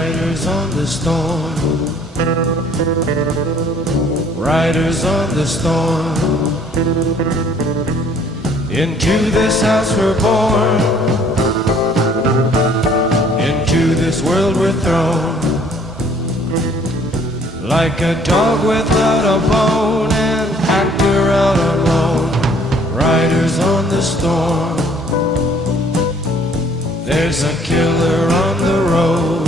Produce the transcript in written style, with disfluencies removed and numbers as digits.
Riders on the storm, riders on the storm. Into this house we're born, into this world we're thrown. Like a dog without a bone, an actor out alone. Riders on the storm, there's a killer on the road.